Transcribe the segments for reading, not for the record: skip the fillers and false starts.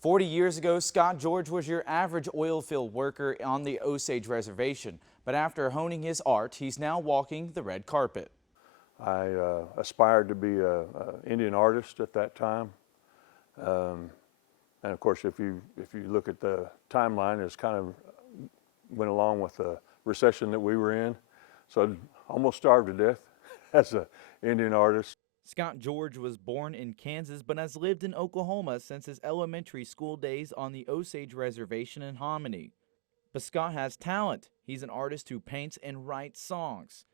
40 years ago, Scott George was your average oil field worker on the Osage Reservation. But after honing his art, he's now walking the red carpet. I aspired to be an Indian artist at that time. And of course, if you look at the timeline, it's kind of went along with the recession that we were in. So I almost starved to death as an Indian artist. Scott George was born in Kansas but has lived in Oklahoma since his elementary school days on the Osage Reservation in Hominy. But Scott has talent. He's an artist who paints and writes songs.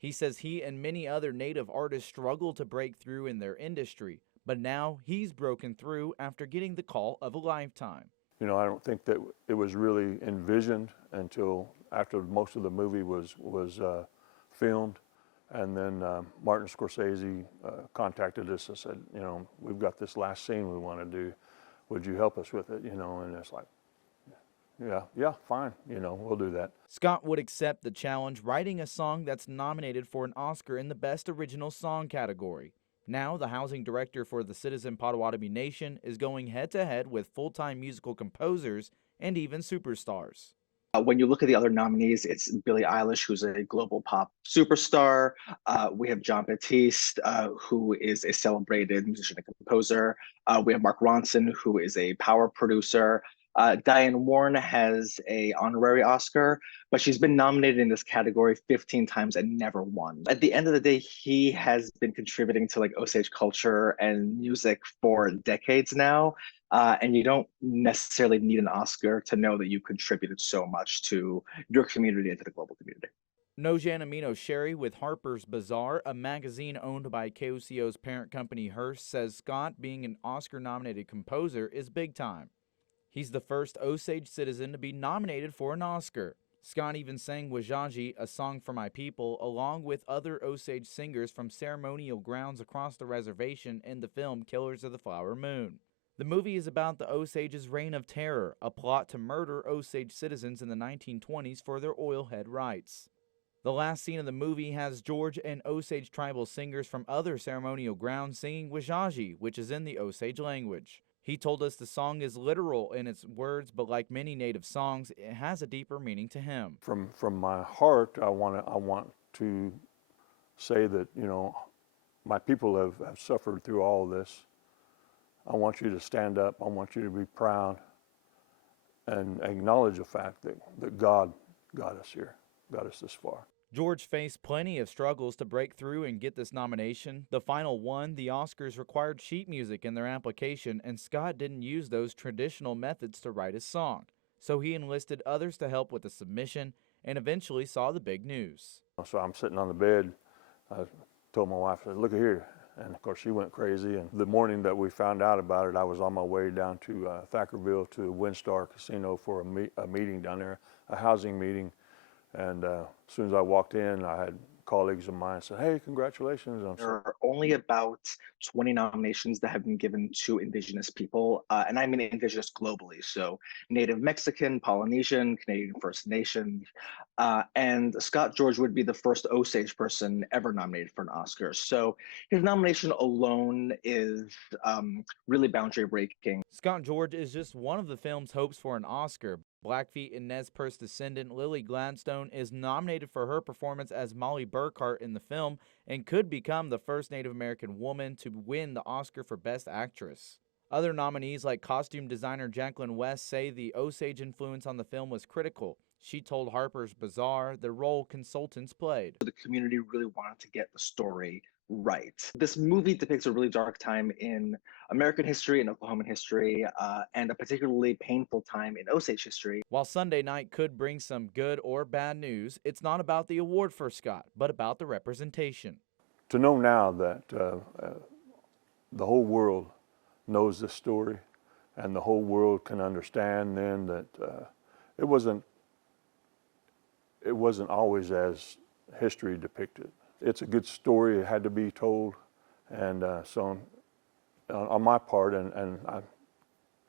He says he and many other Native artists struggle to break through in their industry, but now he's broken through after getting the call of a lifetime. You know, I don't think that it was really envisioned until after most of the movie was filmed. And then Martin Scorsese contacted us and said, you know, we've got this last scene we want to do. Would you help us with it? You know, and it's like, yeah, fine. You know, we'll do that. Scott would accept the challenge, writing a song that's nominated for an Oscar in the Best Original Song category. Now, the housing director for the Citizen Potawatomi Nation is going head-to-head with full-time musical composers and even superstars. When you look at the other nominees, it's Billie Eilish, who's a global pop superstar. We have Jon Batiste, who is a celebrated musician and composer. We have Mark Ronson, who is a power producer. Diane Warren has an honorary Oscar, but she's been nominated in this category 15 times and never won. At the end of the day, he has been contributing to like Osage culture and music for decades now. And you don't necessarily need an Oscar to know that you contributed so much to your community and to the global community. Nojanamino Sherry with Harper's Bazaar, a magazine owned by KOCO's parent company Hearst, says Scott, being an Oscar-nominated composer, is big time. He's the first Osage citizen to be nominated for an Oscar. Scott even sang Wahpekeche, a song for my people, along with other Osage singers from ceremonial grounds across the reservation in the film Killers of the Flower Moon. The movie is about the Osage's reign of terror, a plot to murder Osage citizens in the 1920s for their oilhead rights. The last scene of the movie has George and Osage tribal singers from other ceremonial grounds singing Wahpekeche, which is in the Osage language. He told us the song is literal in its words, but like many Native songs, it has a deeper meaning to him. From my heart, I want to say that, you know, my people have suffered through all of this. I want you to stand up. I want you to be proud and acknowledge the fact that God got us here, got us this far. George faced plenty of struggles to break through and get this nomination. The final one, the Oscars required sheet music in their application, and Scott didn't use those traditional methods to write his song. So he enlisted others to help with the submission and eventually saw the big news. So I'm sitting on the bed. I told my wife, I said, look at here. And of course she went crazy. And the morning that we found out about it, I was on my way down to Thackerville to WinStar Casino for a meeting down there, a housing meeting. And as soon as I walked in, I had colleagues of mine say, hey, congratulations. There are only about 20 nominations that have been given to Indigenous people, and I mean Indigenous globally, so Native Mexican, Polynesian, Canadian First Nation, and Scott George would be the first Osage person ever nominated for an Oscar. So his nomination alone is really boundary breaking. Scott George is just one of the film's hopes for an Oscar. Blackfeet and Nez Perce descendant Lily Gladstone is nominated for her performance as Molly Burkhart in the film and could become the first Native American woman to win the Oscar for Best Actress. Other nominees like costume designer Jacqueline West say the Osage influence on the film was critical. She told Harper's Bazaar the role consultants played. The community really wanted to get the story right. This movie depicts a really dark time in American history and Oklahoman history, and a particularly painful time in Osage history. While Sunday night could bring some good or bad news, it's not about the award for Scott, but about the representation. To know now that the whole world knows this story, and the whole world can understand then that it wasn't always as history depicted. It's a good story. It had to be told. And so on my part, and I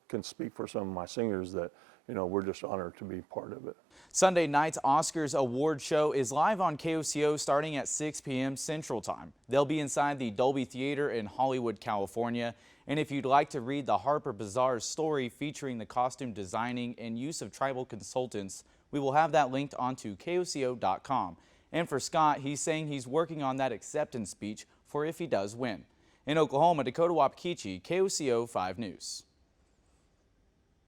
can speak for some of my singers, that we're just honored to be part of it. Sunday night's Oscars award show is live on KOCO starting at 6 p.m. Central Time. They'll be inside the Dolby Theater in Hollywood, California. And if you'd like to read the Harper Bazaar's story featuring the costume designing and use of tribal consultants, we will have that linked onto KOCO.com. And for Scott, he's saying he's working on that acceptance speech for if he does win. In Oklahoma, Dacoda, Wahpekeche, KOCO 5 News.